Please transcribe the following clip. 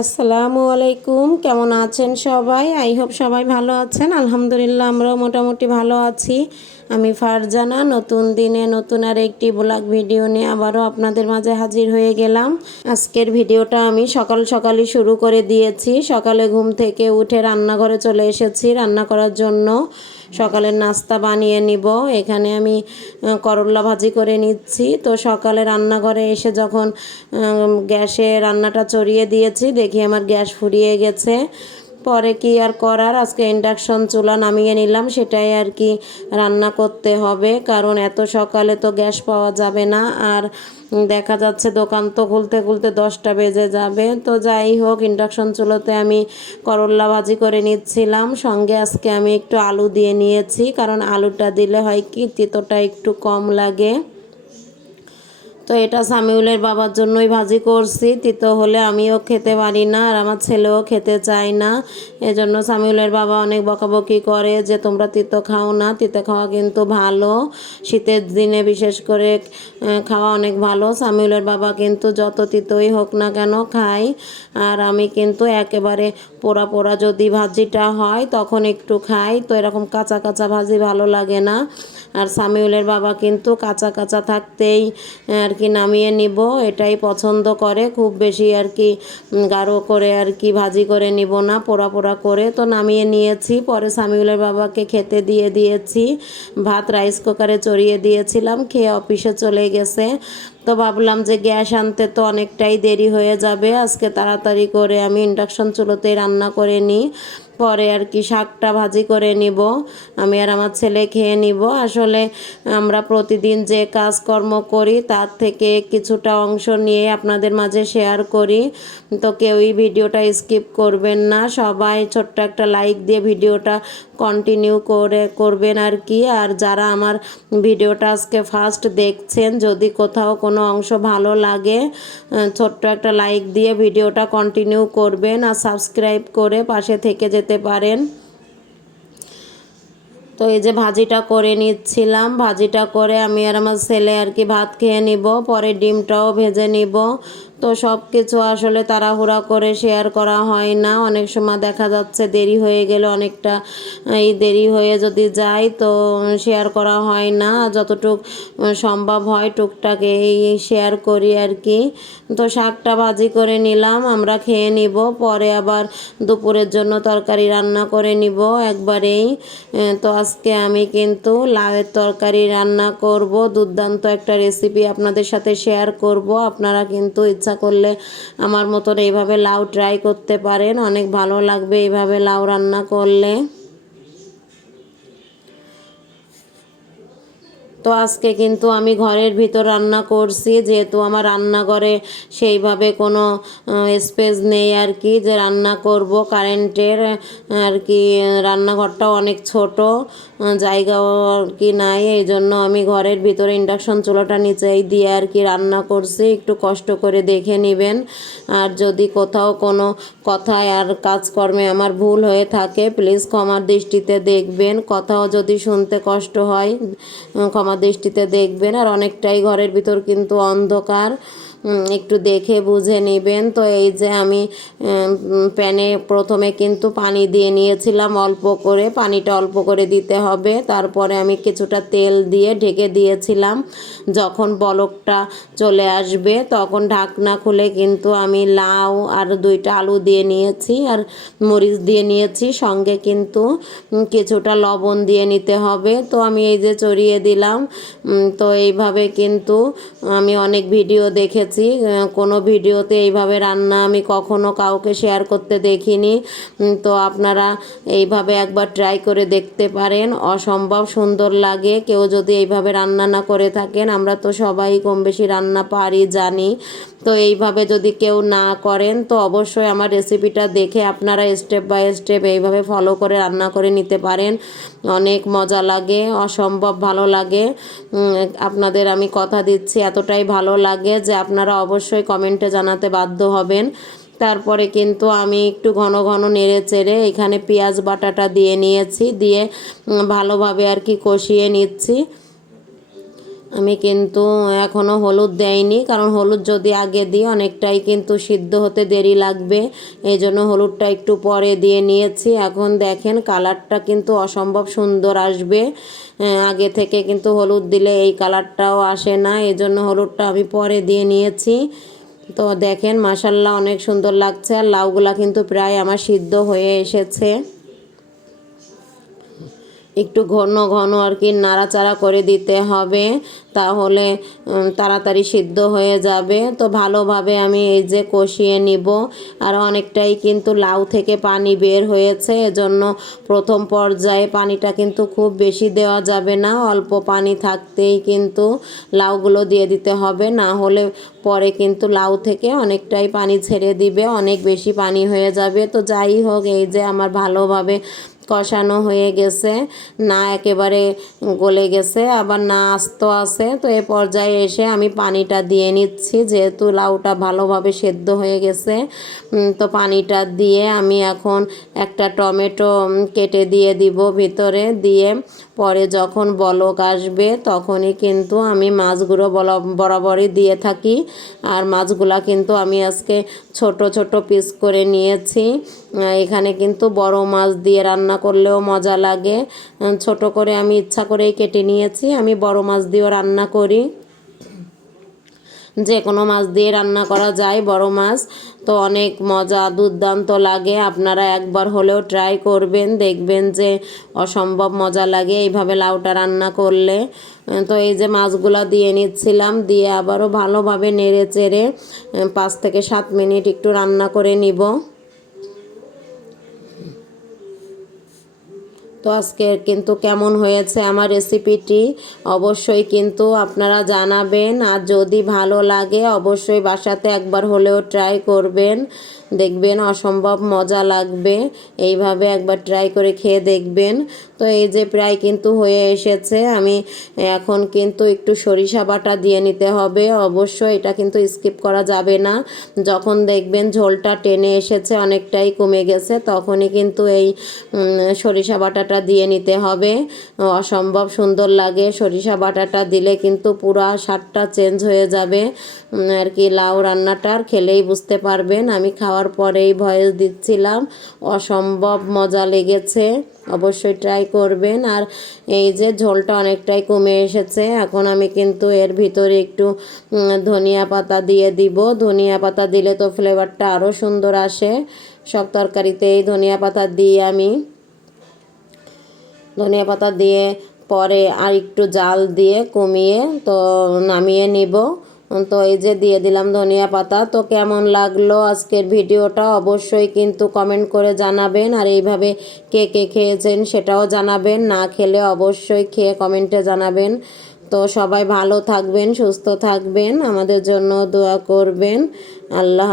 আসসালামু আলাইকুম, কেমন আছেন সবাই? আই হোপ সবাই ভালো আছেন। আলহামদুলিল্লাহ, আমরাও মোটামুটি ভালো আছি। আমি ফারজানা, নতুন দিনে নতুন আর একটি ব্লগ ভিডিও নিয়ে আবারও আপনাদের মাঝে হাজির হয়ে গেলাম। আজকের ভিডিওটা আমি সকাল সকালই শুরু করে দিয়েছি। সকালে ঘুম থেকে উঠে রান্নাঘরে চলে এসেছি। রান্না করার জন্য সকালের নাস্তা বানিয়ে নিব। এখানে আমি করল্লা ভাজি করে নিচ্ছি। তো সকালে রান্নাঘরে এসে যখন গ্যাসে রান্নাটা চড়িয়ে দিয়েছি, দেখি আমার গ্যাস ফুরিয়ে গেছে। পরে কি আর করার? আজকে ইন্ডাকশন চুলা নামিয়ে নিলাম, সেটাই আর কি রান্না করতে হবে। কারণ এত সকালে তো গ্যাস পাওয়া যাবে না। আর দেখা যাচ্ছে দোকান তো খুলতে খুলতে দশটা বেজে যাবে। তো যাই হোক ইন্ডাকশন চুলোতে আমি করল্লা ভাজি করে নিচ্ছিলাম। সঙ্গে আজকে আমি একটু আলু দিয়ে নিয়েছি। কারণ আলুটা দিলে হয় কি, তিতোটা একটু কম লাগে। তো এটা সামিউলের বাবার জন্যই ভাজি করছি। তিতো হলে আমিও খেতে পারি না আর আমার ছেলেও খেতে চায় না। এজন্য সামিউলের বাবা অনেক বকাবকি করে যে, তোমরা তিতো খাও না, তিতো খাওয়া কিন্তু ভালো। শীতের দিনে বিশেষ করে খাওয়া অনেক ভালো। সামিউলের বাবা কিন্তু যত তিতোই হোক না কেন খাই আর আমি কিন্তু একেবারে পোড়া পোড়া যদি ভাজিটা হয়, তখন একটু খাই। তো এরকম কাঁচা কাঁচা ভাজি ভালো লাগে না। আর সামিউলের বাবা কিন্তু কাঁচা কাঁচা থাকতেই আর কি নামিয়ে নিব, এটাই পছন্দ করে। খুব বেশি আর কি গাঢ় করে আর কি ভাজি করে নিব না, পোড়া পোড়া করে। তো নামিয়ে নিয়েছি, পরে সামিউলের বাবাকে খেতে দিয়ে দিয়েছি। ভাত রাইস কুকারে চড়িয়ে দিয়েছিলাম, খেয়ে অফিসে চলে গেছে। তো ভাবলাম যে গ্যাস আনতে তো অনেকটাই দেরি হয়ে যাবে, আজকে তাড়াতাড়ি করে আমি ইন্ডাকশন চুলোতেই রান্না করে নিই। পরে আর কি শাকটা ভাজি করে নিব। আমি আর আমার ছেলে খেয়ে নিব। আসলে আমরা প্রতিদিন যে কাজকর্ম করি, তার থেকে কিছুটা অংশ নিয়ে আপনাদের মাঝে শেয়ার করি। তো কেউই ভিডিওটা স্কিপ করবেন না। সবাই ছোট্ট একটা লাইক দিয়ে ভিডিওটা কন্টিনিউ করে করবেন আর কি। আর যারা আমার ভিডিওটা আজকে ফার্স্ট দেখছেন, যদি কোথাও কোনো অংশ ভালো লাগে ছোট্ট একটা লাইক দিয়ে ভিডিওটা কন্টিনিউ করবেন আর সাবস্ক্রাইব করে পাশে থেকে যেতে পারেন। তো এই যে ভাজিটা করে নিচ্ছিলাম, ভাজিটা করে আমি আর আমার ছেলে আর কি ভাত খেয়ে নিব, পরে ডিমটাও ভেজে নিব। তো সব কিছু আসলে তাড়াহুড়া করে শেয়ার করা হয় না। অনেক সময় দেখা যাচ্ছে দেরি হয়ে গেলে অনেকটা, এই দেরি হয়ে যদি যায় তো শেয়ার করা হয় না। যতটুক সম্ভব হয় টুকটাক এই শেয়ার করি আর কি। তো শাকটা ভাজি করে নিলাম, আমরা খেয়ে নিব। পরে আবার দুপুরের জন্য তরকারি রান্না করে নিব একবারেই। তো আজকে আমি কিন্তু লাউয়ের তরকারি রান্না করব। দুর্দান্ত একটা রেসিপি আপনাদের সাথে শেয়ার করব। আপনারা কিন্তু ইচ্ছা করলে আমার মতন এইভাবে লাউ ট্রাই করতে পারেন। অনেক ভালো লাগবে এইভাবে লাউ রান্না করলে। তো আজকে কিন্তু আমি ঘরের ভিতর রান্না করছি যেহেতু আমার রান্নাঘরে সেইভাবে কোনো স্পেস নেই আর কি যে রান্না করব। কারেন্টের আর কি রান্নাঘরটাও অনেক ছোট জায়গাও আর কি নাই এই জন্য আমি ঘরের ভিতরে ইন্ডাকশন চুলাটা নিচেই দিয়ে আর কি রান্না করছি একটু কষ্ট করে দেখে নেবেন। আর যদি কোথাও কোনো কথায় আর কাজকর্মে আমার ভুল হয়ে থাকে প্লিজ ক্ষমার দৃষ্টিতে দেখবেন কথাও যদি শুনতে কষ্ট হয় উম, ক্ষমার দৃষ্টিতে দেখবেন আর অনেকটাই ঘরের ভিতর কিন্তু অন্ধকার। একটু দেখে বুঝে নেবেন। তো এই যে আমি প্যানে প্রথমে কিন্তু পানি দিয়ে নিয়েছিলাম অল্প করে। পানিটা অল্প করে দিতে হবে। তারপরে আমি কিছুটা তেল দিয়ে ঢেকে দিয়েছিলাম। যখন বলকটা চলে আসবে, তখন ঢাকনা খুলে কিন্তু আমি লাউ আর দুইটা আলু দিয়ে নিয়েছি আর মরিচ দিয়ে নিয়েছি। সঙ্গে কিন্তু কিছুটা লবণ দিয়ে নিতে হবে। তো আমি এই যে চড়িয়ে দিলাম। তো এইভাবে কিন্তু আমি অনেক ভিডিও দেখেছি। আহ, কোনো ভিডিওতে এইভাবে রান্না আমি কখনো কাউকে শেয়ার করতে দেখিনি। তো আপনারা এইভাবে একবার ট্রাই করে দেখতে পারেন। অসম্ভব সুন্দর লাগে। কেউ যদি এইভাবে রান্না না করে থাকেন আমরা তো সবাই কম বেশি রান্না পারি জানি। তো এইভাবে যদি কেউ না করেন, তো অবশ্যই আমার রেসিপিটা দেখে আপনারা স্টেপ বাই স্টেপ এইভাবে ফলো করে রান্না করে নিতে পারেন। অনেক মজা লাগে, অসম্ভব ভালো লাগে। আপনাদের আমি কথা দিচ্ছি, এতটাই ভালো লাগে যে আপনারা অবশ্যই কমেন্টে জানাতে বাধ্য হবেন। তারপরে কিন্তু আমি একটু ঘন ঘন নেড়ে চেড়ে এখানে পেঁয়াজ বাটাটা দিয়ে নিয়েছি, দিয়ে ভালোভাবে আর কি কষিয়ে নিচ্ছি। আমি কিন্তু এখনও হলুদ দেয়নি, কারণ হলুদ যদি আগে দিই অনেকটাই কিন্তু সিদ্ধ হতে দেরি লাগবে। এই জন্য হলুদটা একটু পরে দিয়ে নিয়েছি। এখন দেখেন কালারটা কিন্তু অসম্ভব সুন্দর আসবে। আগে থেকে কিন্তু হলুদ দিলে এই কালারটাও আসে না, এই জন্য হলুদটা আমি পরে দিয়ে নিয়েছি। তো দেখেন মাসাল্লাহ অনেক সুন্দর লাগছে, আর লাউগুলা কিন্তু প্রায় আমার সিদ্ধ হয়ে এসেছে। একটু ঘন ঘন আর কি নাড়াচাড়া করে দিতে হবে, তাহলে তাড়াতাড়ি সিদ্ধ হয়ে যাবে। তো ভালোভাবে আমি এই যে কষিয়ে নিব, আর অনেকটাই কিন্তু লাউ থেকে পানি বের হয়েছে, এজন্য প্রথম পর্যায়ে পানিটা কিন্তু খুব বেশি দেওয়া যাবে না, অল্প পানি থাকতেই কিন্তু লাউগুলো দিয়ে দিতে হবে, না হলে পরে কিন্তু লাউ থেকে অনেকটাই পানি ছেড়ে দিবে, অনেক বেশি পানি হয়ে যাবে। তো যাই হোক, এই যে আমার ভালোভাবে কষানো হয়ে গেছে। না একেবারে গলে গেছে, আবার না আস্ত আছে। তো এ পর্যায়ে এসে আমি পানিটা দিয়ে নিচ্ছি, যেহেতু লাউটা ভালোভাবে সেদ্ধ হয়ে গেছে। তো পানিটা দিয়ে আমি এখন একটা টমেটো কেটে দিয়ে দিব ভিতরে। দিয়ে পরে যখন বলক আসবে, তখনই কিন্তু আমি মাছগুলো বরাবরই দিয়ে থাকি। আর মাছগুলা কিন্তু আমি আজকে ছোট ছোট পিস করে নিয়েছি। এখানে কিন্তু বড় মাছ দিয়ে রান্না করলেও মজা লাগে। ছোট করে আমি ইচ্ছা করেই কেটে নিয়েছি। আমি বড় মাছ দিয়েও রান্না করি। যে কোনো মাছ দিয়ে রান্না করা যায়, বড় মাছ। তো অনেক মজা, দুর্দান্ত লাগে। আপনারা একবার হলেও ট্রাই করবেন, দেখবেন যে অসম্ভব মজা লাগে এইভাবে লাউটা রান্না করলে। তো এই যে মাছগুলো দিয়ে নিচ্ছিলাম, দিয়ে আবারও ভালোভাবে নেড়ে চেড়ে পাঁচ থেকে সাত মিনিট একটু রান্না করে নিব। তো আজকের কিন্তু কেমন হয়েছে আমার রেসিপিটি অবশ্যই কিন্তু আপনারা জানাবেন। আর যদি ভালো লাগে, অবশ্যই বাসাতে একবার হলেও ট্রাই করবেন। দেখবেন অসম্ভব মজা লাগবে। এইভাবে একবার ট্রাই করে খেয়ে দেখবেন। তো এই যে প্রায় কিন্তু হয়ে এসেছে। আমি এখন কিন্তু একটু সরিষা বাটা দিয়ে নিতে হবে। অবশ্যই এটা কিন্তু স্কিপ করা যাবে না। যখন দেখবেন ঝোলটা টেনে এসেছে, অনেকটাই কমে গেছে, তখনই কিন্তু এই সরিষা বাটাটা দিয়ে নিতে হবে। অসম্ভব সুন্দর লাগে। সরিষা বাটাটা দিলে কিন্তু পুরা স্বাদটা চেঞ্জ হয়ে যাবে। আর কি, লাউ রান্নাটার খেলেই বুঝতে পারবেন। আমি খাওয়ার পরেই ভয়েস দিচ্ছিলাম। অসম্ভব মজা লেগেছে। অবশ্যই ট্রাই করবেন। আর এই যে ঝোলটা অনেকটাই কমে এসেছে। এখন আমি কিন্তু এর ভিতরে একটু ধনিয়া পাতা দিয়ে দিব। ধনিয়া পাতা দিলে তো ফ্লেভারটা আরও সুন্দর আসে। সব তরকারিতে এই ধনিয়া পাতা দিয়ে আমি। ধনিয়া পাতা দিয়ে পরে আর একটু জাল দিয়ে কমিয়ে তো নামিয়ে নিব। তো এই যে দিয়ে দিলাম ধনিয়া পাতা। তো কেমন লাগল আজকের ভিডিওটা অবশ্যই কিন্তু কমেন্ট করে জানাবেন। আর এইভাবে কে কে খেয়েছেন সেটাও জানাবেন। না খেলে অবশ্যই খেয়ে কমেন্টে জানাবেন। তো সবাই ভালো থাকবেন, সুস্থ থাকবেন। আমাদের জন্য দোয়া করবেন। আল্লাহ